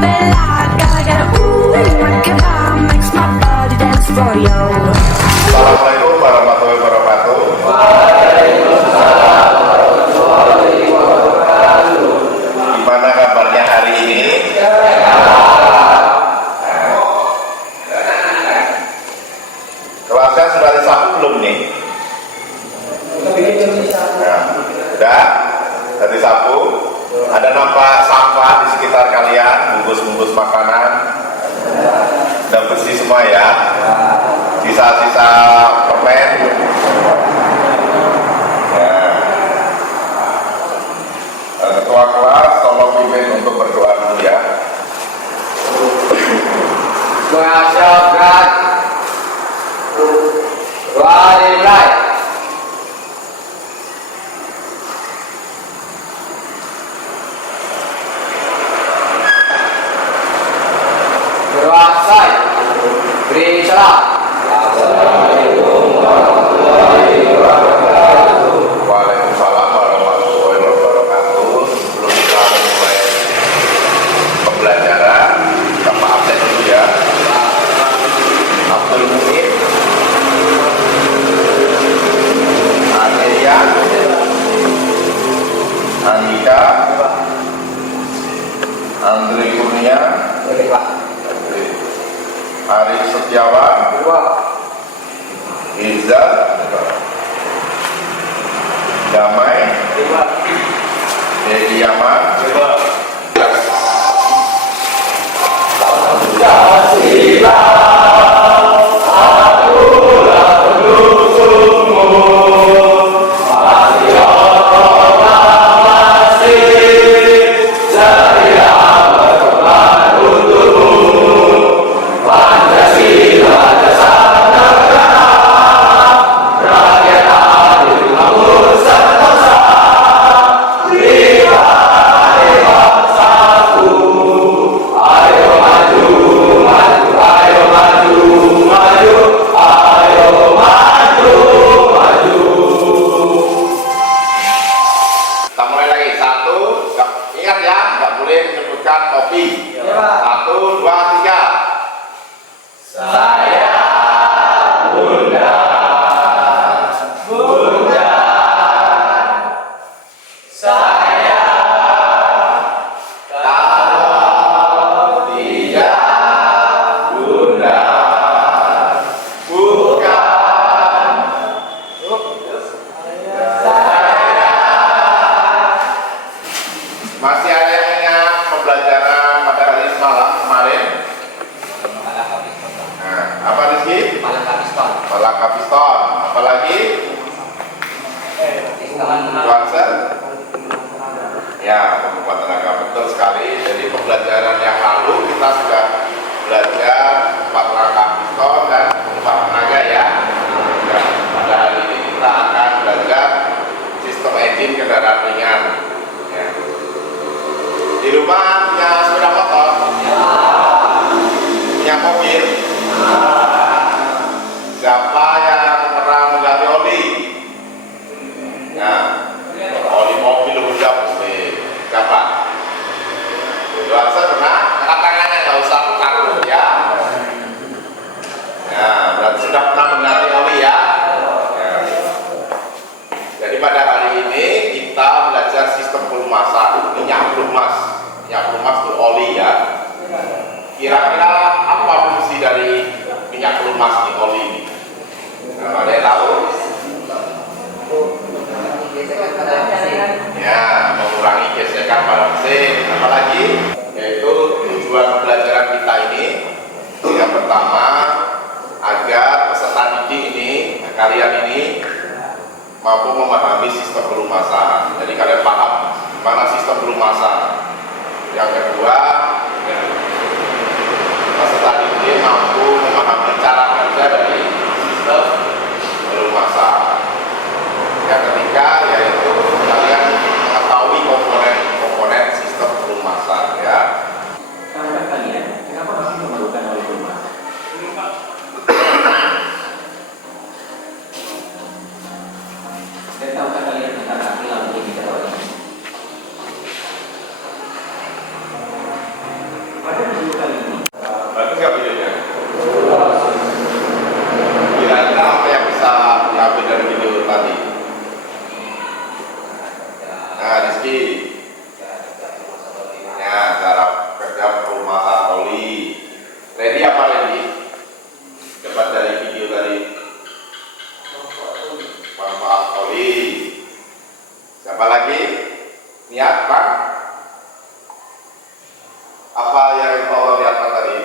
Assalamualaikum warahmatullahi wabarakatuh. Waalaikumsalam warahmatullahi wabarakatuh. Gimana kabarnya hari ini? Kelasnya sudah disapu belum nih? Sudah? Sudah disapu? Ada nampak sampah di sekitar kalian, bungkus-bungkus makanan? Sudah bersih semua ya? Sisa-sisa permen? Ya. Ketua kelas tolong pimpin untuk berdoa dulu ya. Doa syafaat. Doa dimulai. Doa selesai. Beri salam. Assalamualaikum warahmatullahi wabarakatuh. Waalaikumsalam warahmatullahi wabarakatuh. Sebelum kita mulai pembelajaran, kita absen dulu ya. Abdul Mumin, Amelia, Andika, Andri Kurnia, Arif Setiawan, Iza, Damai, Dedi Yaman, kopi. Ya. 1, 2, 3. Saya Bunda, Bunda. Saya kalau tidak Bunda, bukan. Masih ada yang ingat pembelajaran pada hari semalam kemarin? Nah, apa Rizky? Malaka piston. Apalagi? Nuansa? Ya, pembukaan tenaga, betul sekali. Jadi pembelajaran yang lalu kita sudah belajar malaka piston dan pembukaan tenaga ya. Nah, pada hari ini kita akan belajar sistem engine kendaraan ringan. Ya. Di rumah punya sepeda motor? Punya mobil? Siapa yang pernah mengganti oli? Nah, oli mobil udah pasti. Siapa? Saya pernah, angkat tangannya, nggak usah takut ya. Nah, berarti sudah pernah mengganti oli ya. Ya. Jadi pada hari ini kita belajar sistem pelumasan, minyak pelumas. Minyak pelumas itu oli ya. Kira-kira apa fungsi dari minyak pelumas di oli ini? Nah, ada yang tahu? Ya, mengurangi gesekan pada mesin. Apalagi? Yaitu tujuan pembelajaran kita ini. Yang pertama, agar peserta didik ini, kalian ini mampu memahami sistem pelumasan. Jadi kalian paham mana sistem pelumasan. Yang kedua, peserta didik mampu memahami cara kerja dari sistem pelumasan. Yang ketiga, yaitu kalian mengetahui komponen-komponen sistem pelumasan ya. Tahukah kalian kenapa masih memerlukan oli pelumas? Dan tahukah kalian tentang arti lampu indikator ini? Pada Ya, cara kerja perumahan oli. Ready apa ready? Cepat dari video tadi. Manfaat oli. Siapa lagi? Niat, Bang? Apa yang kau lihatkan tadi?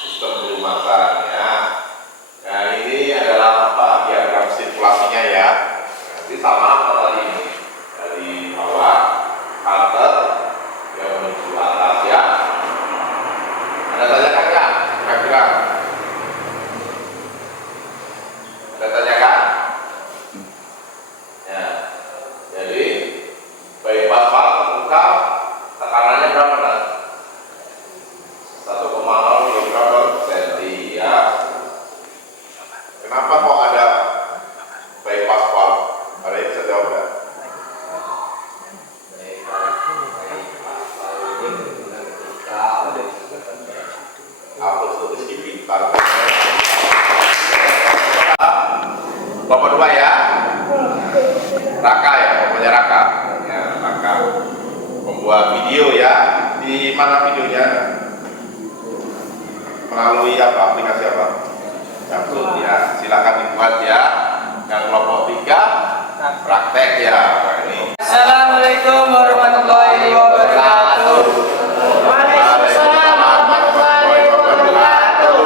Sistem perumahan ya. Nah ini adalah apa? Diagram sirkulasinya ya. Nanti sama apa tadi ini? Dari bawah halte yang menuju atas ya. Ada tanyakan nggak? Kira-kira? Ada tanyakan? Ya. Jadi bypass valve terbuka, tekanannya berapa kan? 1,0 kg per senti ya. Kenapa kok ada bypass valve? Ada yang bisa jawab nggak? Apa itu meski pintar? Kelompok 2 ya. Raka ya, pokoknya Raka. Ya, Raka. Membuat video ya. Di mana videonya? Melalui apa? Aplikasi apa? Capsule ya. Silakan dibuat ya. Yang kelompok 3 praktek ya. Nah, ini. Assalamualaikum warahmatullahi wabarakatuh. Waalaikumsalam warahmatullahi wabarakatuh.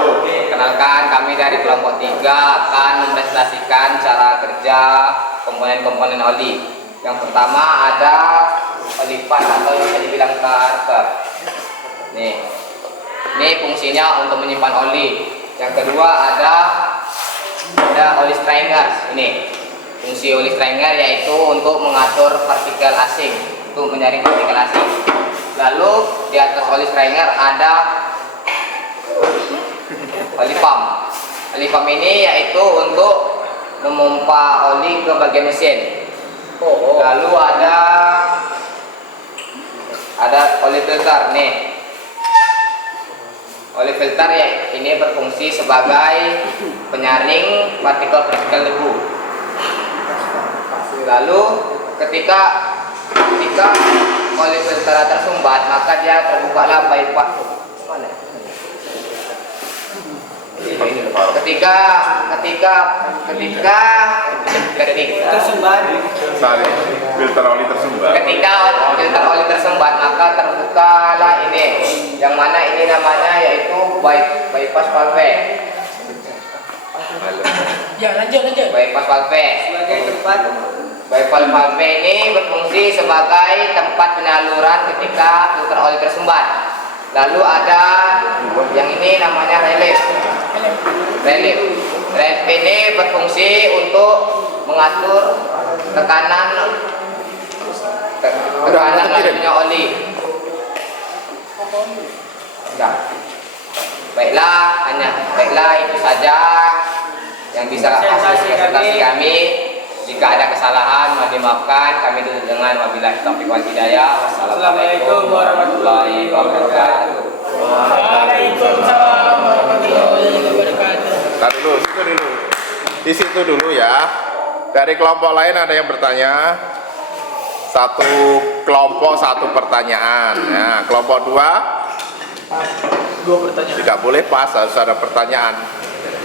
Kenalkan, kami dari kelompok 3 akan mempresentasikan cara kerja komponen-komponen oli. Yang pertama ada oli pan atau bisa dibilang karter. Nih, ini fungsinya untuk menyimpan oli. Yang kedua ada oli strainer. Ini fungsi oli strainer yaitu untuk mengatur partikel asing, untuk menyaring partikel asing. Lalu di atas oli strainer ada oli pump. Oli pump ini yaitu untuk memompa oli ke bagian mesin. Lalu ada oli filter nih. Oli filter ya ini berfungsi sebagai penyaring partikel-partikel debu. Lalu ketika oli filter tersumbat, maka dia terbukalah bypass. Mana? Ketika Tersumbat. Sorry, filter oli tersumbat. ketika filter oli tersumbat, maka terbukalah ini, yang mana ini namanya yaitu bypass valve. Ya, lanjut. Bypass valve. Sebagai tempat Bypass valve ini berfungsi sebagai tempat penyaluran ketika filter oli tersumbat. Lalu ada yang ini namanya relief. Relief ini berfungsi untuk mengatur tekanan lalunya oli. Enggak. Baiklah itu saja yang bisa hasil presentasi kami. Jika ada kesalahan mohon dimaafkan. Kami tutup dengan wabillahi taufiq wal hidayah. Wassalamualaikum warahmatullahi wabarakatuh. Waalaikumsalam warahmatullahi wabarakatuh. Tahan dulu, situ dulu. Di situ dulu ya. Dari kelompok lain ada yang bertanya? Satu kelompok satu pertanyaan. Nah, kelompok 2 Dua pertanyaan. tidak boleh pas, harus ada pertanyaan.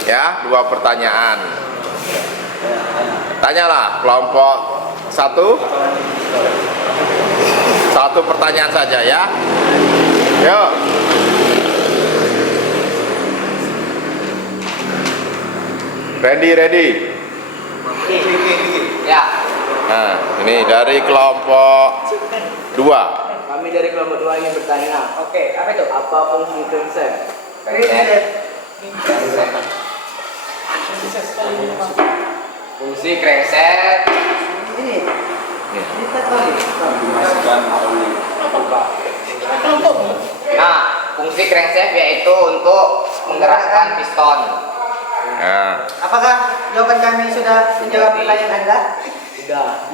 Ya, 2 pertanyaan. Tanyalah kelompok 1. 1 pertanyaan saja ya. Yuk. Ready. Ya. Nah, ini dari kelompok 2. Kami dari kelompok 2 ingin bertanya. Oke, apa itu? Apa fungsi crankshaft? Fungsi crankshaft. Ini. Ini tadi. Nah, fungsi crankshaft yaitu untuk menggerakkan piston. Nah, Apakah jawaban kami sudah menjawab pertanyaan Anda? Sudah.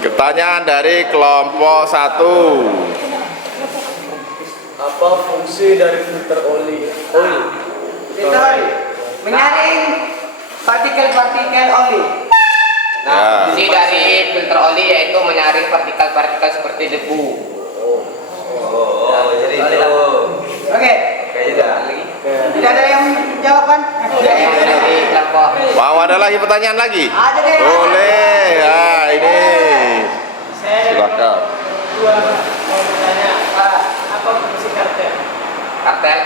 pertanyaan dari kelompok 1. Apa fungsi dari filter oli? Filter oli. Menyaring partikel-partikel oli. Nah, Ya. fungsi dari filter oli yaitu menyaring partikel-partikel seperti debu. Jadi itu. Oke. Tidak ada yang jawaban? Yang dari kelompok Mau ada lagi pertanyaan lagi? Ada deh. Boleh. Ya, ini. Silakan. Dua mau bertanya, apa fungsi kartel? kartel.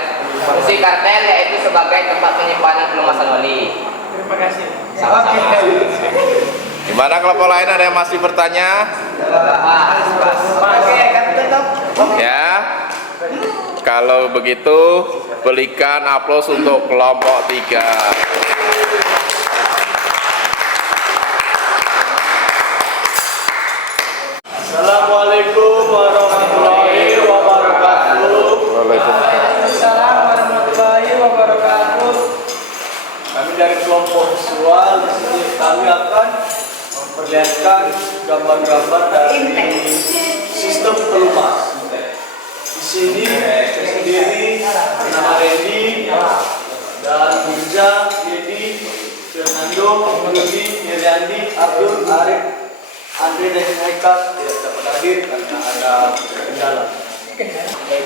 Fungsi kartel yaitu sebagai tempat penyimpanan pelumasan oli. Terima kasih. Sama-sama. Gimana kelompok lain ada yang masih bertanya? Oke, kami tutup. Ya. Kalau begitu, berikan aplaus untuk kelompok 3. Assalamualaikum warahmatullahi wabarakatuh. Waalaikumsalam warahmatullahi wabarakatuh. Kami dari kelompok visual di sini kami akan memperlihatkan gambar-gambar dari sistem pelumas. Di sini saya sendiri nama Randy dan Mirza, Dedi, Fernando, Yudi, Miriandi, Abdul, Arif, Andre dan Haikal tidak dapat hadir karena ada kendala.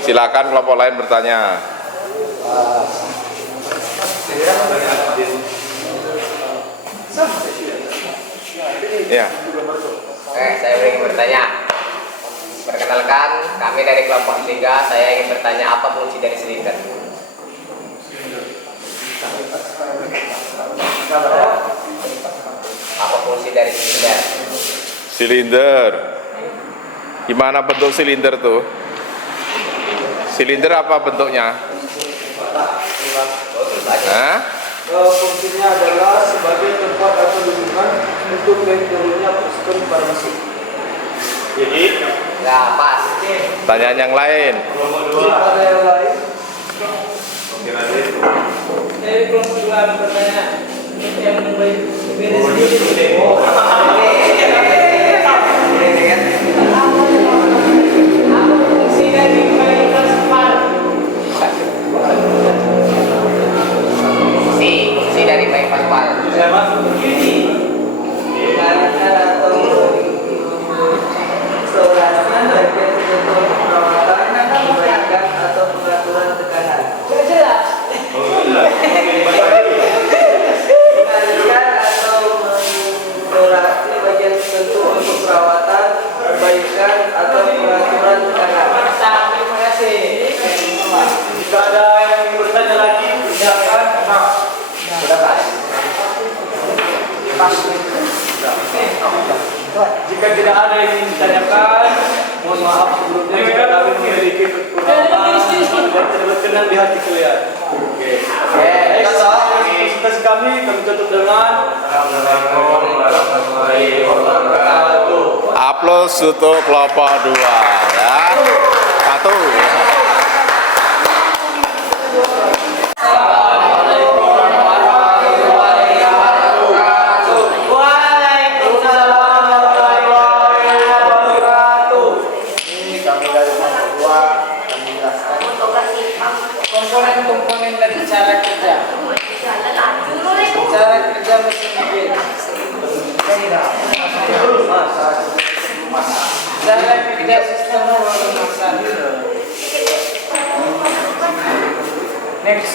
Silakan kelompok lain bertanya. Ya. Saya ingin bertanya. Perkenalkan, kami dari kelompok 3. Saya ingin bertanya apa fungsi dari silinder. Apa fungsi dari silinder? Silinder. Gimana bentuk silinder tuh? Silinder apa bentuknya? Hah? Fungsinya adalah sebagai tempat atau dudukan untuk turunnya piston pada mesin. Jadi, Nah, pas. Tanyaan yang lain. ada yang lain? Dari kelompok 2 bertanya yang beres dulu. Apa fungsi dari kualitas spal? Fungsi dari baik paspal. Atau pengaturan tekanan. Jelas. Mengalihkan atau mengkurasi bagian tertentu untuk perawatan, perbaikan atau pengaturan tekanan. Terima kasih. Jika ada yang ingin bertanya lagi, silakan. Jika tidak ada yang ingin ditanyakan, mohon maaf sebelumnya jika kami memiliki kekurangan dan tidak berkenan di hati kalian. Oke. Presentasi kami tutup dengan Assalamualaikum warahmatullahi wabarakatuh. Aplaus untuk kelompok 2 ya. 1. Waalaikumsalam warahmatullahi wabarakatuh. Ini kami dari kelompok 2 akan menjelaskan Komponen-komponen dari cara kerja. Cara kerja mesin mobil. Cara kerja sistem pelumasan. Next.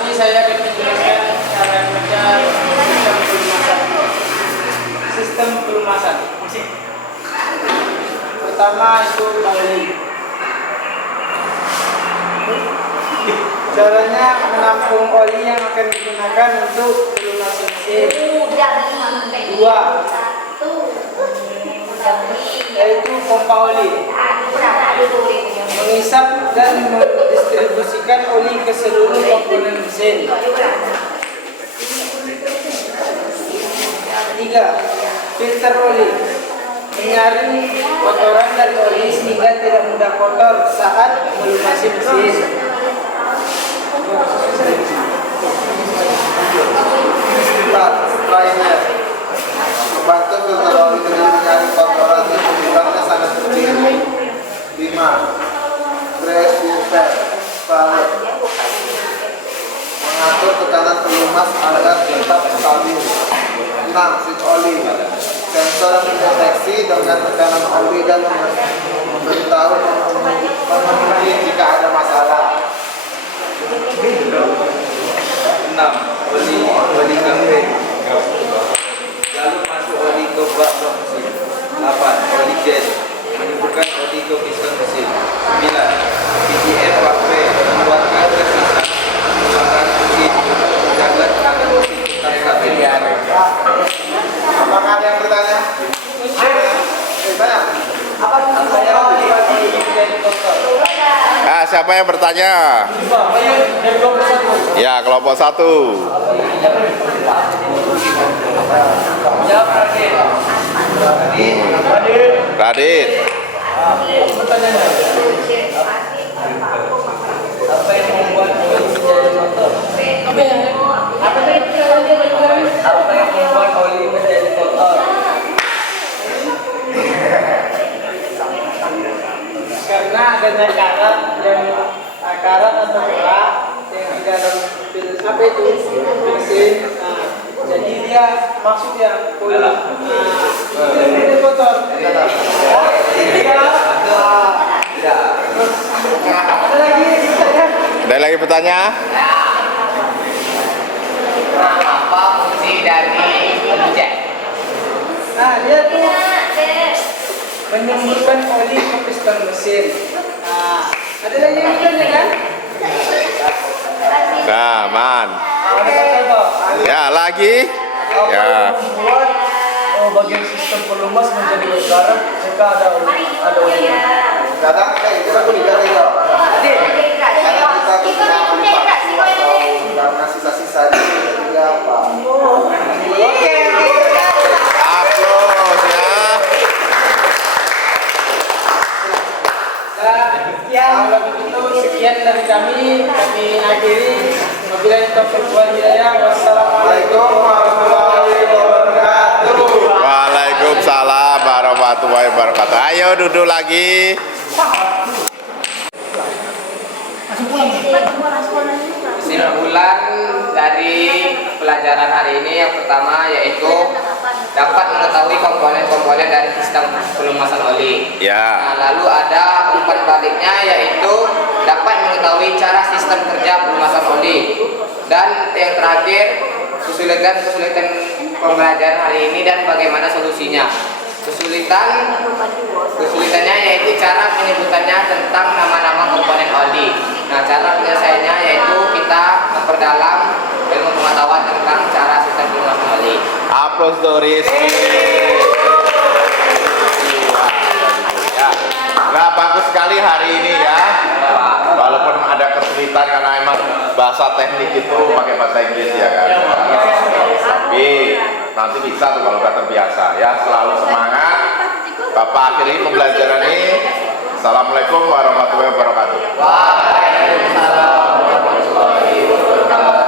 Ini saya akan menjelaskan cara kerja sistem pelumasan. Sistem pelumasan. Pertama itu oli. Caranya menampung oli yang akan digunakan untuk pelumasan mesin. Dua, yaitu pompa oli. Mengisap dan mendistribusikan oli ke seluruh komponen mesin. Tiga, filter oli. Menyaring kotoran dari oli sehingga tidak mudah kotor saat melumasi mesin. Primer. Membantu filter oli dengan menyaring kotoran yang ukurannya sangat kecil. 5. Press filter valve. Mengatur tekanan pelumas agar tetap stabil. 6. Switch oli. Sensor yang mendeteksi dengan tekanan oli dan memberitahu memenuhi jika ada masalah. 6. Oli kambing. Lalu masuk oli ke bak mesin. 8. Oli jet. Menyembuhkan oli ke piston mesin. 9. PGM pakai mengeluarkan tersisa menggunakan mesin. Jaga tenaga mesin tetap stabil. Apakah ada yang bertanya? Banyak. Saya oli dari kotor. Siapa yang bertanya? Ya, kelompok 1. Jawab Radit. Radit. Pertanyaannya. Apa yang membuat oli menjadi kotor? Apa yang membuat oli menjadi kotor? Karena adanya karat atau kerak yang di dalam apa itu mesin. Nah, jadi dia maksudnya oli menjadi kotor. Ada lagi saya. Ada lagi bertanya? Apa fungsi dari jet? Nah, dia tuh menyemburkan oli ke piston mesin. Nah, ada lagi yang bertanya kan? Nah, man. Ada contoh. Ya, lagi. Ya. Membuat bagian sistem pelumas menjadi berkarat jika ada oli. Kadang itu aku diganti loh. Karena kita tidak manufaktur atau karena sisa-sisa di apa? Aplaus ya. Kalau begitu sekian dari kami akhiri. Wabillahi taufiq wal hidayah. Wassalamualaikum warahmatullahi wabarakatuh. Waalaikumsalam warahmatullahi wabarakatuh. Ayo duduk lagi. Kesimpulan dari pelajaran hari ini yang pertama yaitu dapat mengetahui komponen-komponen dari sistem pelumasan oli. Ya. Nah, lalu ada umpan baliknya yaitu dapat mengetahui cara sistem kerja pelumasan oli. Dan yang terakhir kesulitan pembelajaran hari ini dan bagaimana solusinya. Kesulitannya yaitu cara penyebutannya tentang nama-nama komponen oli. Nah, cara penyelesaiannya yaitu kita memperdalam ilmu pengetahuan tentang cara sistem pelumasan oli. Aplaus untuk Rizky. Ya. Nah, bagus sekali hari ini ya. Walaupun ada kesulitan karena emang bahasa teknik itu pakai bahasa Inggris ya kan. Tapi nanti bisa tuh kalau udah terbiasa ya. Selalu semangat. Bapak akhiri pembelajaran ini. Assalamualaikum warahmatullahi wabarakatuh. Waalaikumsalam warahmatullahi wabarakatuh.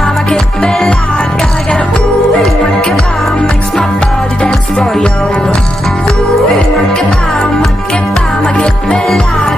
I get bella, gotta get a ooh, rock it bomb, makes my body dance for you. Ooh, rock it bomb, I get bella.